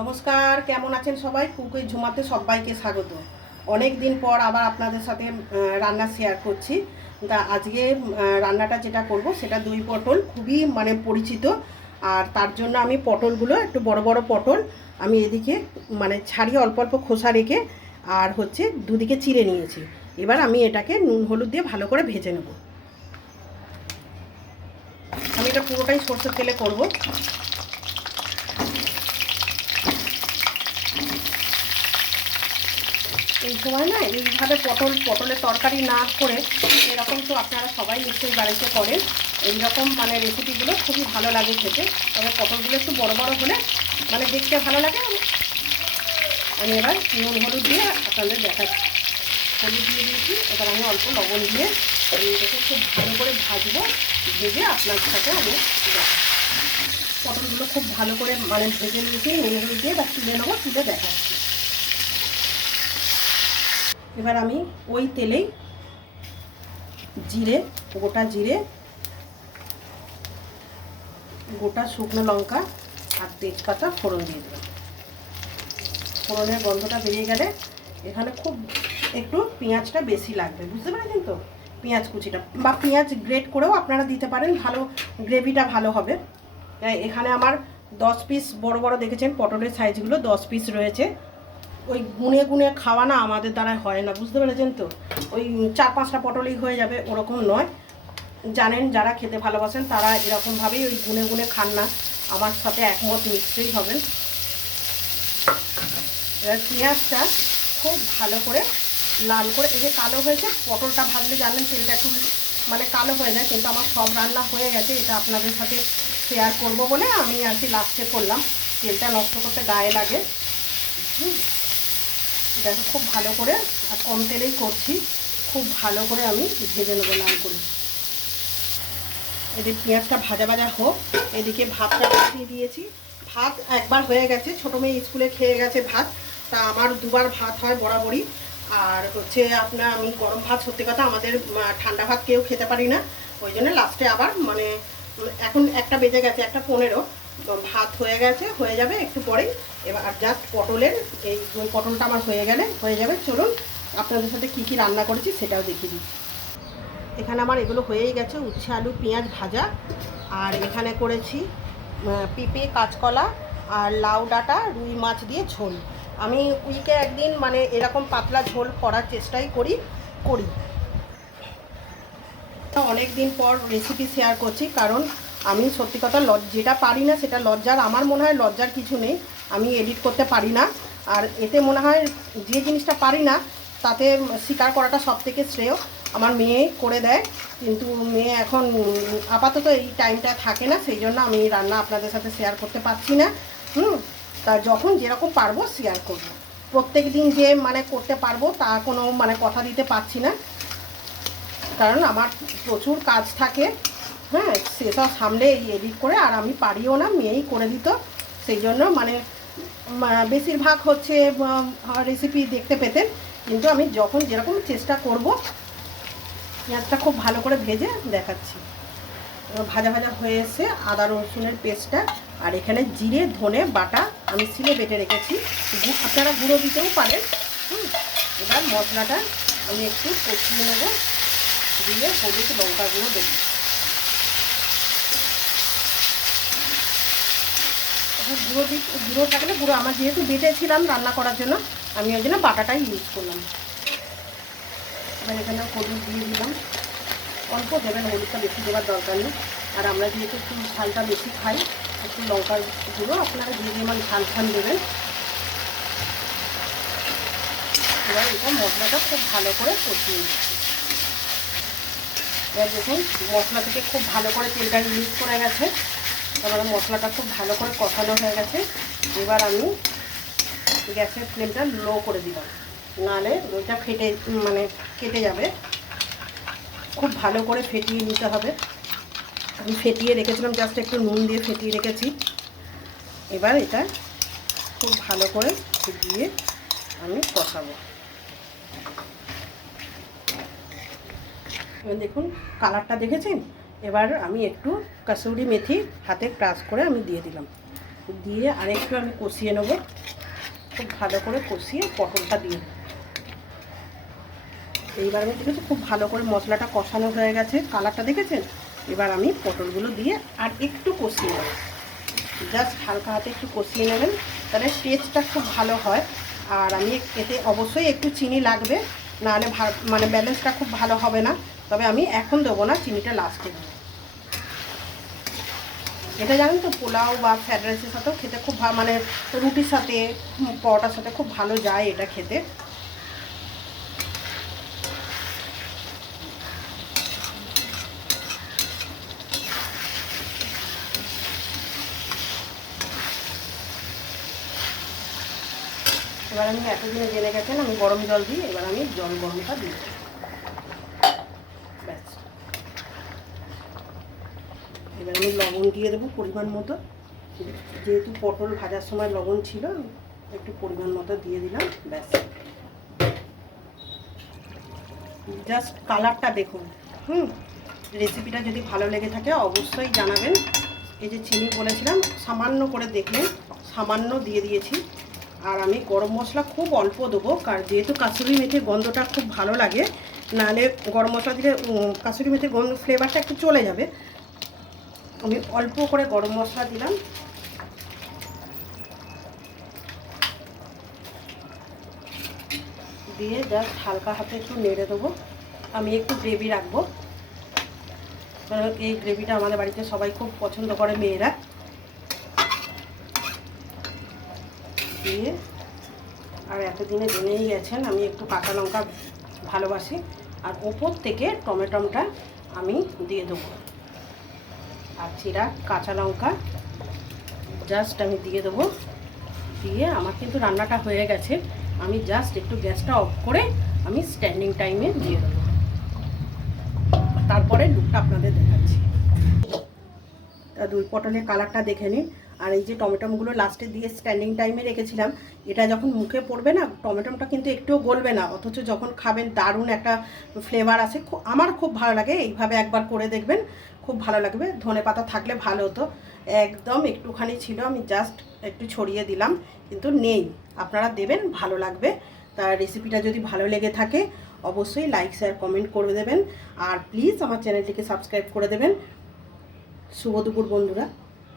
নমস্কার, কেমন আছেন সবাই? কুকুই ঝুমাতে সবাইকে স্বাগত। অনেক দিন পর আবার আপনাদের সাথে রান্না শেয়ার করছি। তা আজকে রান্নাটা যেটা করব সেটা দই পটল, খুবই পরিচিত। আর তার জন্য আমি পটলগুলো একটু বড় বড় পটল আমি এদিকে ছাড়িয়ে অল্প অল্প খোসা রেখে আর দুদিকে চিড়ে নিয়েছি। এবার আমি এটাকে নুন হলুদ দিয়ে ভালো করে ভেজে নেব। আমি এটা পুরোটাই সরষের তেলে করব। এই সময় না এইভাবে পটলের তরকারি না করে এরকম তো আপনারা সবাই নিশ্চয়ই বাড়িতে করেন। এইরকম রেসিপিগুলো খুবই ভালো লাগে খেতে। তবে পটলগুলো একটু বড় বড় হলে দেখতে ভালো লাগে। আমি এবার নুন হলুদ দিয়ে আপনাদের দেখাচ্ছি। হলুদ দিয়ে দিয়েছি, এবার আমি অল্প লবণ দিয়ে এটাকে খুব ভালো করে ভাজবো। ভেজে আপনার সাথে আমি দেখাচ্ছি। পটলগুলো খুব ভালো করে ভেজে নিয়েছি নুন হলুদ দিয়ে, বা তুলে নেবো, তুলে দেখাচ্ছি। এবার আমি ওই তেলেই জিরে, গোটা জিরে, গোটা শুকনো লঙ্কা আর তেজপাতা ফোড়ন দিয়ে দিলাম। ফোড়নের গন্ধটা বেরিয়ে গেলে এখানে খুব একটু পেঁয়াজটা বেশি লাগবে, বুঝতে পেরেছেন তো? পেঁয়াজ কুচিটা বা পেঁয়াজ গ্রেট করেও আপনারা দিতে পারেন, ভালো গ্রেভিটা ভালো হবে। এখানে আমার 10 পিস বড় বড় দেখেছেন পটলের সাইজগুলো 10 পিস রয়েছে। ওই গুনে গুনে খাওয়া না আমাদের দ্বারা হয় না, বুঝতে পেরেছেন তো? ওই 4-5টা পটলই হয়ে যাবে ওরকম নয়। জানেন, যারা খেতে ভালোবাসেন তারা এরকমভাবেই ওই গুনে গুনে খান না, আমার সাথে একমত নিশ্চয়ই হবেন। এবার পেঁয়াজটা খুব ভালো করে লাল করে, এই যে কালো হয়েছে, পটলটা ভাজলে জানেন তেলটা একটু কালো হয়ে যায়, কিন্তু আমার সব রান্না হয়ে গেছে। এটা আপনাদের সাথে শেয়ার করব বলে আমি আর কি লাস্টে করলাম, তেলটা নষ্ট করতে গায়ে লাগে। এটাকে খুব ভালো করে, আর কম তেলেই করছি, খুব ভালো করে আমি ভেজে নেবো লাল করে। এদিকে পেঁয়াজটা ভাজা ভাজা হোক, এদিকে ভাতটা বসিয়ে দিয়েছি। ভাত একবার হয়ে গেছে, ছোটো মেয়ে স্কুলে খেয়ে গেছে ভাত, তা আমার দুবার ভাত হয় বরাবরই। আর আপনার আমি গরম ভাত, সত্যি কথা আমাদের ঠান্ডা ভাত কেউ খেতে পারি না, ওই জন্য লাস্টে আবার এখন 1টা বেজে গেছে, 1:15, ভাত হয়ে গেছে, হয়ে যাবে একটু পরেই। এবার জাস্ট পটলের এই পটলটা আমার হয়ে গেলে হয়ে যাবে। চলুন আপনাদের সাথে কী কী রান্না করেছি সেটাও দেখিয়ে দিচ্ছি। এখানে আমার এগুলো হয়েই গেছে, উচ্ছে আলু পেঁয়াজ ভাজা। আর এখানে করেছি পেঁপে, কাঁচকলা আর লাউ ডাঁটা রুই মাছ দিয়ে ঝোল। আমি উইকে একদিন এরকম পাতলা ঝোল করার চেষ্টাই করি। অনেক দিন পর রেসিপি শেয়ার করছি, কারণ আমি সত্যি কথা যেটা পারি না সেটা লজ্জার, আমার মনে হয় লজ্জার কিছু নেই, আমি এডিট করতে পারি না। আর এতে মনে হয় যে জিনিসটা পারি না তাতে স্বীকার করাটা সবথেকে শ্রেয়। আমার মেয়ে করে দেয়, কিন্তু মেয়ে এখন আপাতত এই টাইমটা থাকে না, সেই জন্য আমি রান্না আপনাদের সাথে শেয়ার করতে পারছি না। তা যখন যেরকম পারবো শেয়ার করব। প্রত্যেক দিন যে করতে পারবো তা কোনো কথা দিতে পারছি না, কারণ আমার প্রচুর কাজ থাকে। হ্যাঁ, সেসব সামলে এই এডিট করে, আর আমি পারিও না, মেয়েই করে দিত। সেই জন্য বেশিরভাগ রেসিপি দেখতে পেতেন, কিন্তু আমি যখন যেরকম চেষ্টা করব। পেঁয়াজটা খুব ভালো করে ভেজে দেখাচ্ছি। ভাজা ভাজা হয়ে এসে আদা রসুনের পেস্টটা, আর এখানে জিরে ধনে বাটা আমি সিলে বেটে রেখেছি, আপনারা গুঁড়ো দিতেও পারেন। এবার মশলাটা আমি একটু কষিয়ে নেবো, দিয়ে হলুদ লঙ্কা গুঁড়ো দেবো। গুঁড়ো থাকলে গুঁড়ো, আমার যেহেতু বেটেছিলাম রান্না করার জন্য, আমি ওই জন্য বাটাটাই ইউজ করলাম। এবার এখানে হলুদ দিয়ে দিলাম, অল্প দেবেন, হলুদটা বেশি দেওয়ার দরকার নেই। আর আমরা যেহেতু একটু ঝালটা বেশি খাই, একটু লঙ্কার গুঁড়ো আপনারা দিয়ে দিয়ে ঝাল দেবেন। এবার এটা মশলাটা খুব ভালো করে কষিয়ে নিচ্ছি। এবার দেখুন মশলা থেকে খুব ভালো করে তেলটা রিলিজ করে গেছে, তারপরে মশলাটা খুব ভালো করে কষানো হয়ে গেছে। এবার আমি গ্যাসের ফ্লেমটা লো করে দিলাম, নাহলে ওইটা কেটে যাবে। খুব ভালো করে ফেটিয়ে নিতে হবে। আমি ফেটিয়ে রেখেছিলাম, জাস্ট একটু নুন দিয়ে ফেটিয়ে রেখেছি। এবার এটা খুব ভালো করে ফুটিয়ে আমি কষাবো। এবার দেখুন কালারটা দেখেছেন। এবার আমি একটু কাসুরি মেথি হাতে ক্রাশ করে আমি দিয়ে দিলাম। দিয়ে আরেকটু আমি কষিয়ে নেব, খুব ভালো করে কষিয়ে পটলটা দিয়ে দেবো। এইবার আমি দেখেছি খুব ভালো করে মশলাটা কষানো হয়ে গেছে, কালারটা দেখেছেন। এবার আমি পটলগুলো দিয়ে আর একটু কষিয়ে নেব, জাস্ট হালকা হাতে একটু কষিয়ে নেবেন, তাহলে টেস্টটা খুব ভালো হয়। আর আমি এতে অবশ্যই একটু চিনি লাগবে, নাহলে মানে ব্যালেন্সটা খুব ভালো হবে না। তবে আমি এখন দেবো না, চিনিটা লাস্টে দেবো। এটা জানেন তো পোলাও বা ফ্রাইড রাইসের সাথেও খেতে খুব মানে রুটির সাথে পরোটার সাথে খুব ভালো যায় এটা খেতে। এবার আমি এতদিনে জেনে গেছেন আমি গরম জল দিই, এবার আমি জল গরমটা দিই। ব্যাস, এবার আমি লবণ দিয়ে দেবো পরিমাণ মতো, যেহেতু পটল ভাজার সময় লবণ ছিল একটু পরিমাণ মতো দিয়ে দিলাম। ব্যাস, জাস্ট কালারটা দেখুন। রেসিপিটা যদি ভালো লেগে থাকে অবশ্যই জানাবেন। এই যে চিনি বলেছিলাম সামান্য করে দেখলেন, সামান্য দিয়ে দিয়েছি। আর আমি গরম মশলা খুব অল্প দেবো, কারণ যেহেতু কাসুরি মেথির গন্ধটা খুব ভালো লাগে, নাহলে গরম মশলা দিলে কাসুরি মেথির গন্ধ ফ্লেভারটা একটু চলে যাবে। আমি অল্প করে গরম মশলা দিলাম, দিয়ে জাস্ট হালকা হাতে একটু নেড়ে দেবো। আমি একটু গ্রেভি রাখবো, কারণ এই গ্রেভিটা আমাদের বাড়িতে সবাই খুব পছন্দ করে, মেয়েরা। দিয়ে আর এতদিনে জেনেই গেছেন আমি একটু কাঁচা লঙ্কা ভালোবাসি, আর ওপর থেকে টমেটোটা আমি দিয়ে দেবো, আর চিরা কাঁচা লঙ্কা জাস্ট আমি দিয়ে দেবো। দিয়ে আমার কিন্তু রান্নাটা হয়ে গেছে, আমি জাস্ট একটু গ্যাসটা অফ করে আমি স্ট্যান্ডিং টাইমে দিয়ে দেবো, তারপরে লুকটা আপনাদের দেখাচ্ছি। দুই পটলের কালারটা দেখে নিন। আর এই যে টমেটোগুলো লাস্টে দিয়ে স্ট্যান্ডিং টাইমে রেখেছিলাম, এটা যখন মুখে পড়বে না টমেটোটা কিন্তু একটুও গলবে না, অথচ যখন খাবেন দারুণ একটা ফ্লেভার আসে। আমার খুব ভালো লাগে, এইভাবে একবার করে দেখবেন, খুব ভালো লাগবে। ধনেপাতা থাকলে ভালো হতো, একদম একটুখানি ছিল, আমি জাস্ট একটু ছড়িয়ে দিলাম, কিন্তু নেই। আপনারা দেবেন, ভালো লাগবে। তার রেসিপিটা যদি ভালো লেগে থাকে অবশ্যই লাইক শেয়ার কমেন্ট করে দেবেন, আর প্লিজ আমার চ্যানেলটিকে সাবস্ক্রাইব করে দেবেন। শুভ দুপুর বন্ধুরা।